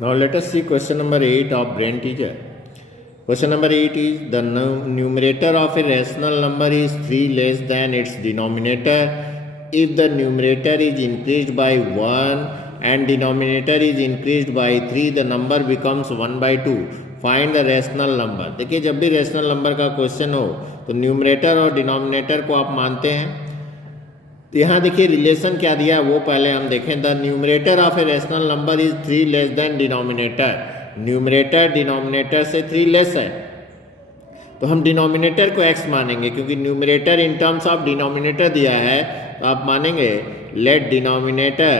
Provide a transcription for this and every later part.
Now let us see question number 8 of brain teacher. Question number 8 is the numerator of a rational number is 3 less than its denominator. If the numerator is increased by 1 and denominator is increased by 3, the number becomes 1 by 2. Find the rational number. देखिए जब भी rational number का question हो तो numerator और denominator को आप मानते हैं। तो यहाँ देखिए रिलेशन क्या दिया है वो पहले हम देखें। The numerator of a rational number is 3 less than denominator. Numerator denominator से 3 लेस है तो हम डिनोमिनेटर को x मानेंगे, क्योंकि numerator in terms of denominator दिया है तो आप मानेंगे let denominator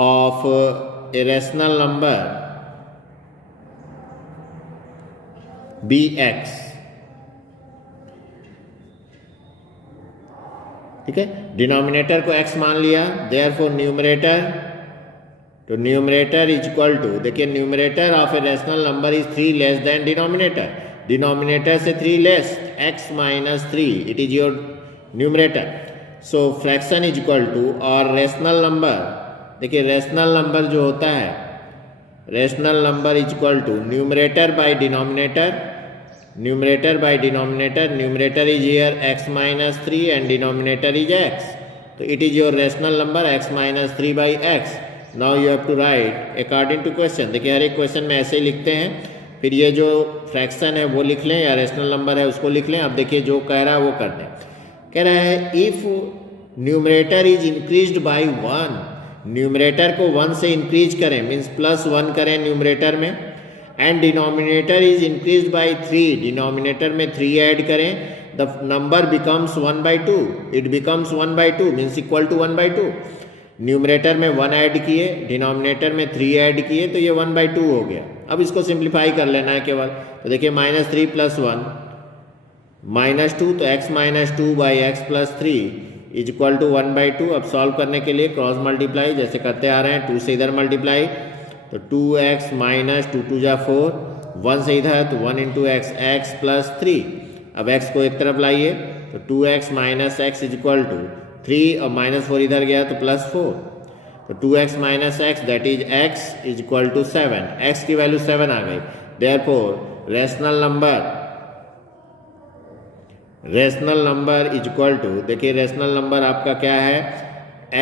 of a rational number be x। ठीक है, डिनोमिनेटर को x मान लिया, देयरफॉर न्यूमरेटर, तो न्यूमरेटर इज इक्वल टू, देखिए numerator of a rational number is 3 less than denominator. Denominator से 3 less, x minus 3, it is your numerator. So fraction is equal to, और rational number, देखिए rational number जो होता है, rational number is equal to numerator by denominator, numerator by denominator, numerator is here x minus 3 and denominator is x, तो it is your rational number x minus 3 by x। Now you have to write according to question. देखिए हर एक question में ऐसे ही लिखते हैं, फिर ये जो फ्रैक्शन है वो लिख लें या रैशनल नंबर है उसको लिख लें। अब देखिए जो कह रहा है वो कर दें। कह रहा है if numerator is increased bye 1, numerator को 1 से इंक्रीज करें, मीन्स प्लस 1 करें न्यूमरेटर में, and denominator is increased by 3, denominator में 3 ऐड करें, the number becomes 1 by 2, it becomes 1 by 2 means equal to 1 by 2। Numerator में 1 ऐड किए, डिनोमिनेटर में 3 ऐड किए, तो ये 1 बाई 2 हो गया। अब इसको सिंप्लीफाई कर लेना है केवल, तो देखिए माइनस 3 प्लस 1 माइनस 2, तो x minus 2 by x plus 3 is equal to 1 by 2। अब सॉल्व करने के लिए क्रॉस मल्टीप्लाई जैसे करते आ रहे हैं, 2 से इधर मल्टीप्लाई, तो 2x माइनस 2 2 जा 4, 1 से इधर तो 1 इंटू एक्स, एक्स प्लस 3। अब x को एक तरफ लाइए तो 2x minus x is equal to 3, और माइनस 4 इधर गया तो प्लस 4, तो 2x minus x that is x is equal to 7, x की वैल्यू 7 आ गई। Therefore rational number is equal to, देखिए रैशनल नंबर आपका क्या है,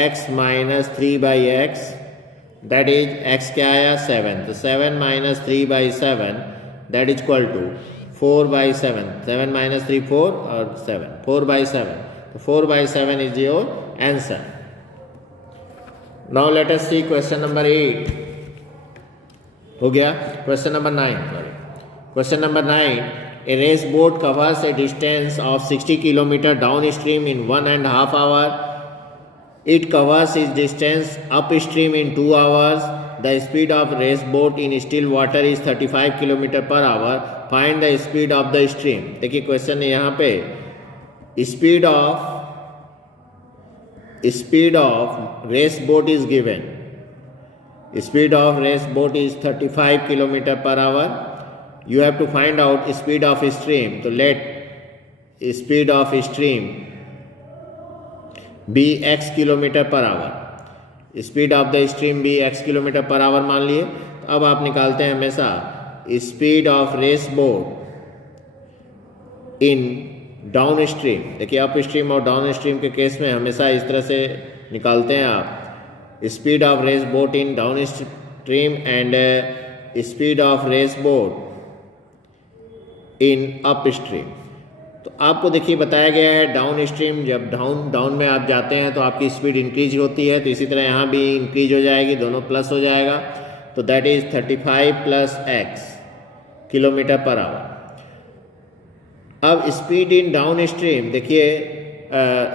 x minus 3 by x that is x क्या आया 7, तो 7 minus 3 by 7 that is equal to 4 by 7, 7 minus 3 4 और 7, 4 बाई 7, तो 4 by 7 is your answer. Now let us see question number 8 हो गया। Question number 9, sorry, question number 9, a race boat covers a distance of 60 km downstream in 1.5 hours. It covers its distance upstream in 2 hours. The speed of race boat in still water is 35 km per hour. Find the speed of the stream. देखिए question है यहाँ पे, speed of race boat is given. Speed of race boat is 35 km per hour. You have to find out speed of stream. तो let speed of stream be x kilometre per hour, speed of the stream भी x kilometre per hour मान लिए। अब आप निकालते हैं हमेशा speed of race boat in downstream. देखिए अप स्ट्रीम और डाउन स्ट्रीम के केस में हमेशा इस तरह से निकालते हैं आप, speed of race boat in downstream and speed of race boat in upstream. तो आपको देखिए बताया गया है डाउन स्ट्रीम, जब डाउन में आप जाते हैं तो आपकी स्पीड इंक्रीज होती है, तो इसी तरह यहाँ भी इंक्रीज हो जाएगी, दोनों प्लस हो जाएगा, तो that is 35 plus x kilometre per our. अब स्पीड इन डाउन स्ट्रीम, देखिए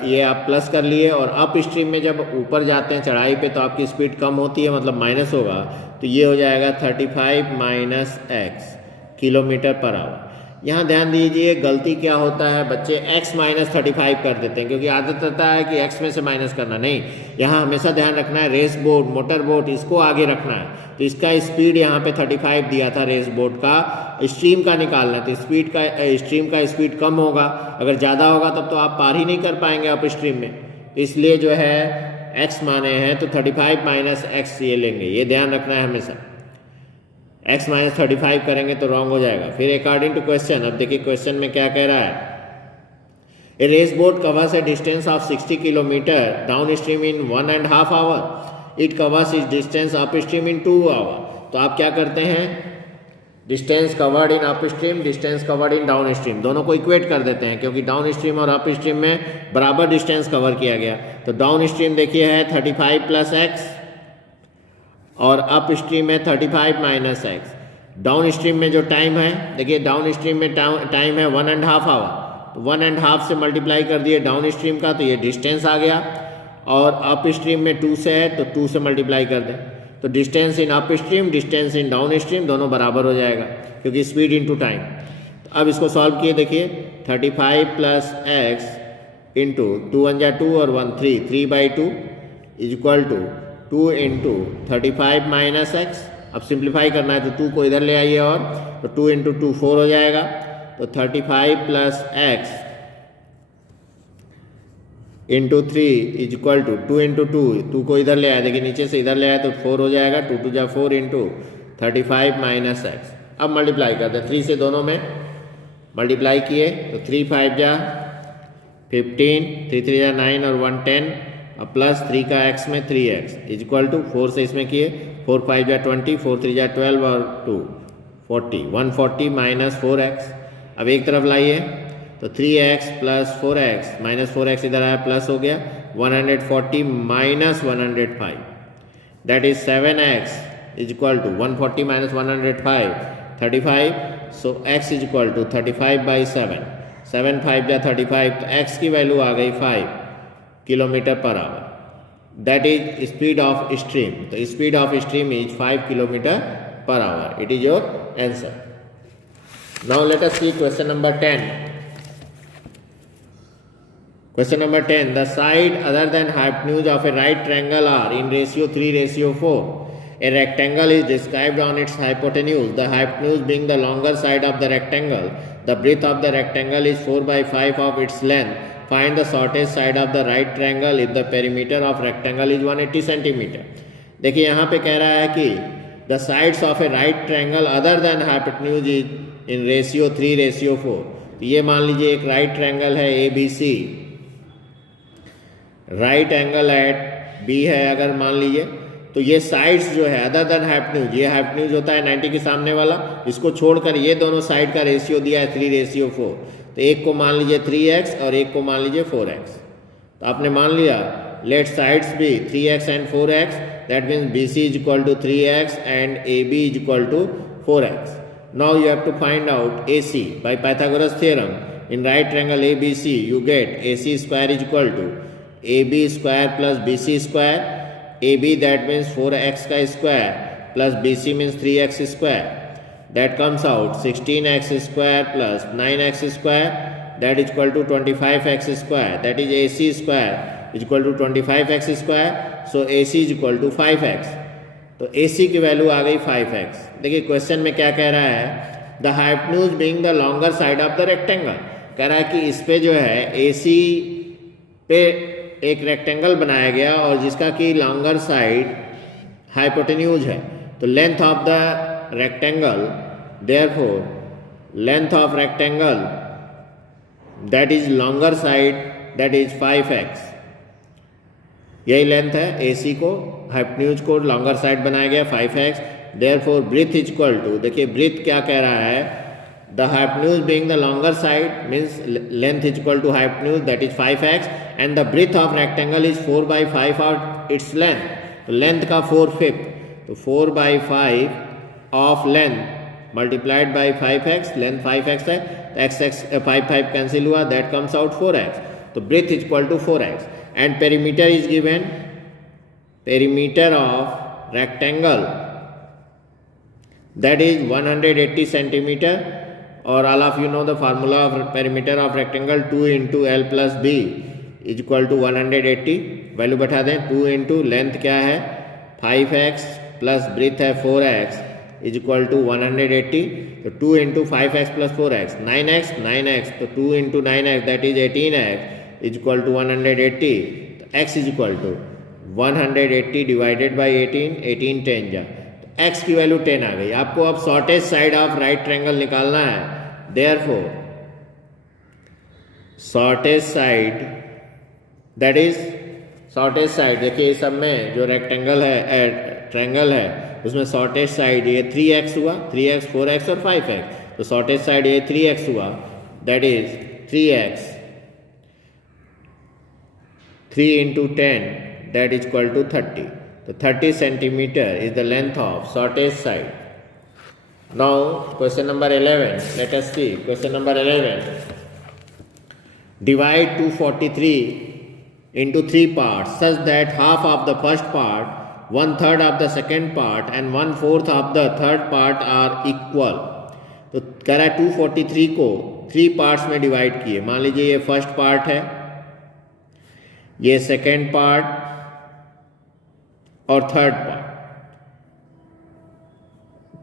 ये आप प्लस कर लिए, और अप स्ट्रीम में जब ऊपर जाते हैं चढ़ाई पे तो आपकी स्पीड कम होती है, मतलब माइनस होगा, तो ये हो जाएगा 35 minus x kilometre per our. यहाँ ध्यान दीजिए गलती क्या होता है, बच्चे x माइनस 35 कर देते हैं, क्योंकि आदत रहता है कि x में से माइनस करना, नहीं, यहाँ हमेशा ध्यान रखना है रेस बोट, मोटर बोट, इसको आगे रखना है। तो इसका स्पीड यहाँ पे 35 दिया था रेस बोट का, स्ट्रीम का निकालना है, तो स्ट्रीम का स्पीड कम होगा, अगर ज़्यादा होगा तब तो आप पार ही नहीं कर पाएंगे अप स्ट्रीम में, इसलिए जो है x माने हैं तो 35 माइनस एक्स ये लेंगे, ये ध्यान रखना है हमेशा। x माइनस 35 करेंगे तो रॉन्ग हो जाएगा। फिर अकॉर्डिंग टू क्वेश्चन, अब देखिए क्वेश्चन में क्या कह रहा है। A race boat covers a distance of 60 kilometre downstream in 1.5 hour. It covers इस distance upstream in 2 hour. तो आप क्या करते हैं, distance covered in upstream, distance covered in downstream, दोनों को इक्वेट कर देते हैं क्योंकि डाउन स्ट्रीम और अप स्ट्रीम में बराबर डिस्टेंस कवर किया गया। तो डाउन स्ट्रीम देखिए है 35 प्लस एक्स और अप स्ट्रीम में 35 माइनस एक्स। डाउन स्ट्रीम में जो टाइम है, देखिए डाउन स्ट्रीम में टाइम है 1.5 आवर, तो 1.5 से मल्टीप्लाई कर दिए डाउन स्ट्रीम का, तो ये डिस्टेंस आ गया। और अप स्ट्रीम में 2 से है तो 2 से मल्टीप्लाई कर दें, तो distance in upstream distance in downstream दोनों बराबर हो जाएगा क्योंकि स्पीड इनटू टाइम। तो अब इसको सॉल्व किए, देखिए 35 प्लस एक्स इंटू 2 1 जा 2 और 1 3, 3/2 is equal to 2 into 35 minus x. अब सिंप्लीफाई करना है तो 2 को इधर ले आइए और तो 2 इंटू 2 4 हो जाएगा। तो 35 plus x into 3 is equal to 2 into 2 को इधर ले आया, देखिए नीचे से इधर ले आया तो 4 हो जाएगा। 2 2 जा 4 इंटू 35 माइनस एक्स। अब मल्टीप्लाई करते हैं 3 से दोनों में मल्टीप्लाई किए तो 3 5 जा 15, 3 3 जा 9 और 1 10, अब प्लस 3 का x में 3x इज इक्वल टू 4 से इसमें किए 4 5 जा 20, 4 3 जा 12 और 2 40, 140 माइनस 4x। अब एक तरफ लाइए तो 3x plus 4x minus 4x इधर आया प्लस हो गया 140 minus 105 that is 7x is equal to 140 minus 105 35। So x is equal to 35/7, 7 5 जा 35, तो x की वैल्यू आ गई 5 kilometre per hour. That is speed of stream. तो speed of stream is 5 kilometre per hour. It is your answer. Now let us see question number 10. Question number 10. The side other than hypotenuse of a right triangle are in ratio 3:4. A rectangle is described on its hypotenuse, the hypotenuse being the longer side of the rectangle. The breadth of the rectangle is 4/5 of its length. Find the shortest side of the right triangle if the perimeter of rectangle is 180 centimeter. देखिए यहाँ पे कह रहा है कि the sides of a right triangle other than hypotenuse is in ratio 3:4. तो ये मान लीजिए एक राइट ट्रायंगल है ABC, right angle at B है अगर मान लीजिए, तो ये साइड्स जो है अदर देन हाइपोटेन्यूज, ये हाइपोटेन्यूज होता है 90 के सामने वाला, इसको छोड़कर ये दोनों साइड का रेशियो दिया है 3:4। तो एक को मान लीजिए 3x और एक को मान लीजिए 4x। तो आपने मान लिया let sides be 3x and 4x, that means BC is equal to 3x and AB is equal to 4x। Now you have to find out AC by Pythagoras theorem. In right triangle ABC you get AC square is equal to AB square plus BC square. AB that means 4x का square plus BC means 3x square. That comes out 16x square plus 9x square, that is equal to 25x square. That is AC square is equal to 25x square. So AC is equal to 5x. तो AC की value आ गई 5x। देखिए question में क्या कह रहा है, the hypotenuse being the longer side of the rectangle. कह रहा है कि इस पे जो है AC पे एक रेक्टेंगल बनाया गया और जिसका कि लॉन्गर साइड हाइपोटेन्यूज है। तो length of the rectangle, therefore length of rectangle that is longer side that is 5x। यही लेंथ है, AC को हाइपोटेन्यूज को लॉन्गर साइड बनाया गया 5x। Therefore breadth is equal to, देखिए ब्रेथ क्या कह रहा है, the hypotenuse being the longer side means length is equal to hypotenuse that is 5x and the breadth of rectangle is 4/5 of its length. तो length का 4/5, तो 4/5 of length multiplied by 5x, length 5x है तो x 5 cancel हुआ, that comes out 4x. तो breadth is equal to 4x and perimeter is given, perimeter of rectangle that is 180 centimeter. और all of you know the formula of perimeter of rectangle 2 into L plus B is equal to 180। Value बैठा दें, 2 into length क्या है 5x plus breadth है 4x is equal to 180। तो 2 into 5x plus 4x 9x, तो 2 into 9x that is 18x is equal to 180। तो x is equal to 180 divided by 18, 18 10 जा, तो x की वैल्यू 10 आ गई। आपको अब shortest side of right triangle निकालना है। Therefore shortest side, that is shortest side, देखिए इस सब में जो रेक्टेंगल है ट्रायंगल है उसमें शॉर्टेस्ट साइड ये 3x हुआ, 3x 4x और 5x, तो शॉर्टेस्ट साइड ये 3x हुआ, that is 3x, 3 into 10 that is equal to 30. So 30 centimeter is the length of shortest side. Now question number 11, let us see question number 11. Divide 243 into 3 parts such that half of the first part, 1/3 of the second part and 1/4 of the third part are equal. तो कह रहा है 243 को 3 parts में divide किए। मान लीजिए ये फर्स्ट पार्ट है, ये सेकेंड पार्ट और थर्ड पार्ट,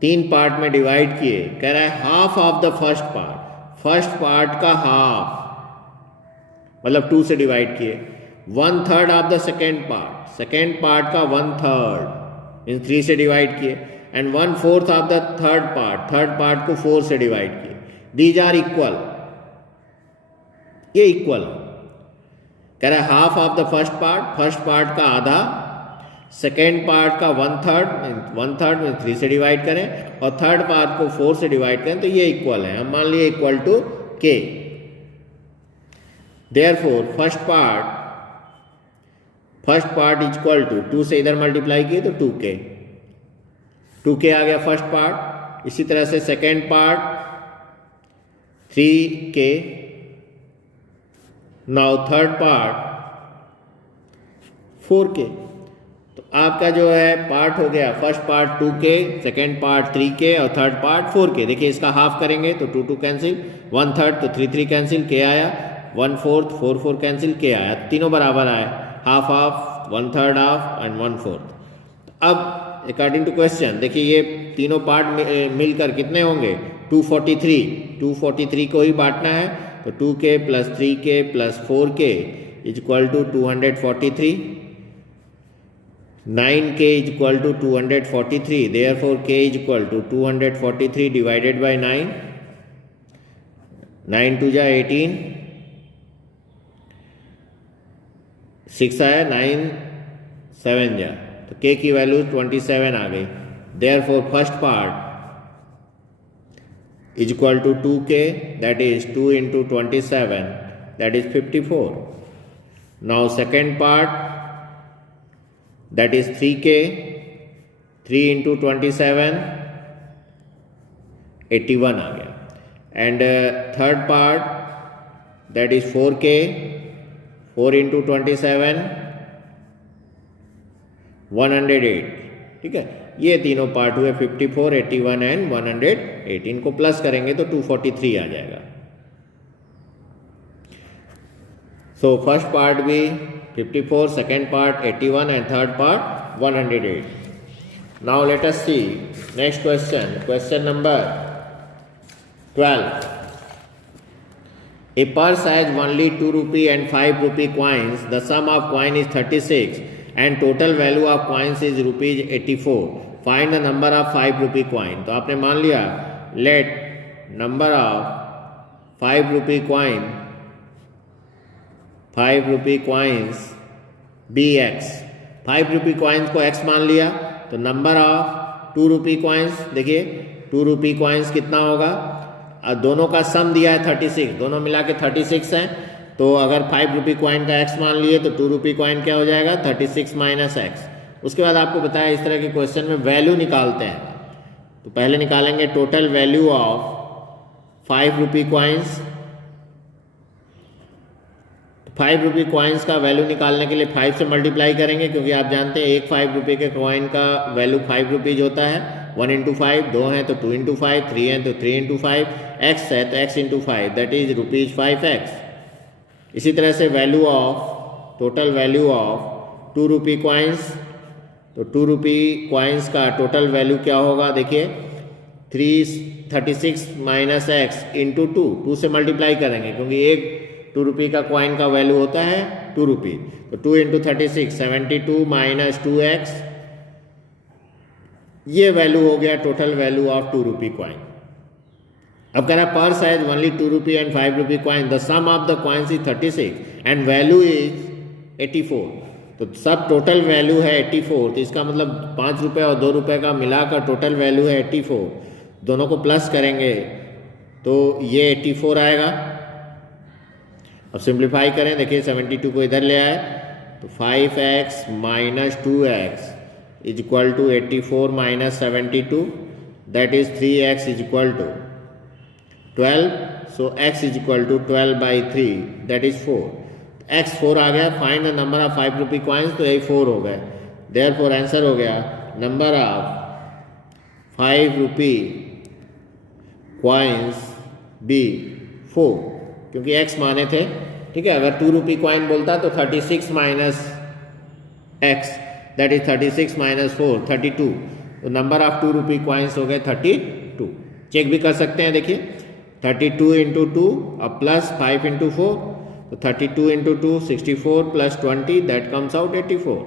3 पार्ट में डिवाइड किए। कह रहा है half of the first part, first part का हाफ मतलब 2 से डिवाइड किए। 1/3 of the second part, second part का 1/3 इन 3 से डिवाइड किए। And 1/4 of the third part, third part को 4 से डिवाइड किए। दीज आर इक्वल, ये इक्वल। कह रहा है half of the first part, first part का आधा, सेकेंड पार्ट का 1/3 में 3 से डिवाइड करें और थर्ड पार्ट को 4 से डिवाइड करें, तो ये इक्वल है। हम मान लिए equal to k। Therefore first part is equal to 2 से इधर मल्टीप्लाई किए तो 2k, 2k आ गया फर्स्ट पार्ट। इसी तरह से second part 3k, now third part 4k। तो आपका जो है पार्ट हो गया, first part 2k, second part 3k और थर्ड पार्ट 4k। देखिए इसका हाफ करेंगे तो 2 2 कैंसिल, 1/3 तो 3 3 कैंसिल, k आया, 1/4 4 4 कैंसिल, k आया, तीनों बराबर आए, हाफ ऑफ, 1/3 ऑफ एंड 1/4। अब अकॉर्डिंग टू क्वेश्चन देखिए ये तीनों पार्ट मिलकर कितने होंगे, 243 को ही बांटना है, तो 2k plus 3k plus 4k is equal to 243, 9k is equal to 243, therefore k is equal to 243 divided by 9, 9 2 जा 18, 6 आया, 9 7 जा, तो k की वैल्यू 27 आ गई। Therefore first part is equal to 2k, that is 2 into 27, that is 54. Now second part, that is 3k, 3 into 27, 81 आ गया। And third part, that is 4k, 4 into 27, 108। ठीक है, ये तीनों पार्ट हुए 54, 81 एंड 118 को प्लस करेंगे तो 243 आ जाएगा। सो फर्स्ट पार्ट भी 54, second part 81 and third part 108। Now let us see next question, question number 12। A purse has only 2 rupee and 5 rupee coins. The sum of coin is 36 and total value of coins is rupees 84. Find the number of 5 rupee coin. तो आपने मान लिया let number of 5 rupee coin, 5 rupee coins be x. 5 rupee coins को x मान लिया, तो number of 2 rupee coins, देखिए 2 rupee coins कितना होगा, दोनों का सम दिया है 36, दोनों मिला के 36 हैं, तो अगर 5 रुपी कॉइन का x मान लिए तो 2 रुपी कॉइन क्या हो जाएगा, 36 माइनस एक्स। उसके बाद आपको बताया इस तरह के क्वेश्चन में वैल्यू निकालते हैं, तो पहले निकालेंगे total value of 5 rupee coins. 5 rupee coins का वैल्यू निकालने के लिए 5 से मल्टीप्लाई करेंगे, क्योंकि आप जानते हैं एक 5 रुपये के कॉइन का वैल्यू 5 रुपीज़ होता है। 1 इंटू 5, 2 हैं तो 2 इंटू 5, 3 हैं तो 3 इंटू 5, एक्स है तो x into 5, that is rupees 5x। इसी तरह से value of, total value of 2 rupee coins, तो 2 रुपी कॉइन्स का टोटल वैल्यू क्या होगा, देखिए 36 माइनस एक्स इंटू 2 से मल्टीप्लाई करेंगे, क्योंकि एक 2 रुपी का कॉइन का वैल्यू होता है 2 रुपी, तो 2 इंटू 36 72 माइनस 2x, ये वैल्यू हो गया total value of 2 rupee coin. अब कह रहा है पर size only 2 rupee and 5 rupee coin, the sum of the coins is 36 and value is 84। तो सब टोटल वैल्यू है 84, तो इसका मतलब 5 रुपये और 2 रुपये का मिलाकर टोटल वैल्यू है 84। दोनों को प्लस करेंगे तो ये 84 आएगा। अब सिंप्लीफाई करें, देखिए 72 को इधर ले आए तो 5x minus 2x is equal to 84 minus 72, that is 3x is equal to 12, so x is equal to 12/3 that is 4। x 4 आ गया, find the number of 5 rupee coins, तो यही 4 हो गए। देयरफॉर आंसर हो गया number of 5 rupee coins be 4, क्योंकि x माने थे। ठीक है, अगर 2 रुपी कॉइन बोलता तो 36 minus x that is 36 minus 4 32, तो नंबर ऑफ 2 रुपी कॉइन्स हो गए 32। चेक भी कर सकते हैं, देखिए 32 इंटू 2 अब प्लस 5 इंटू 4, तो 32 into 2 64 plus 20 that comes out 84।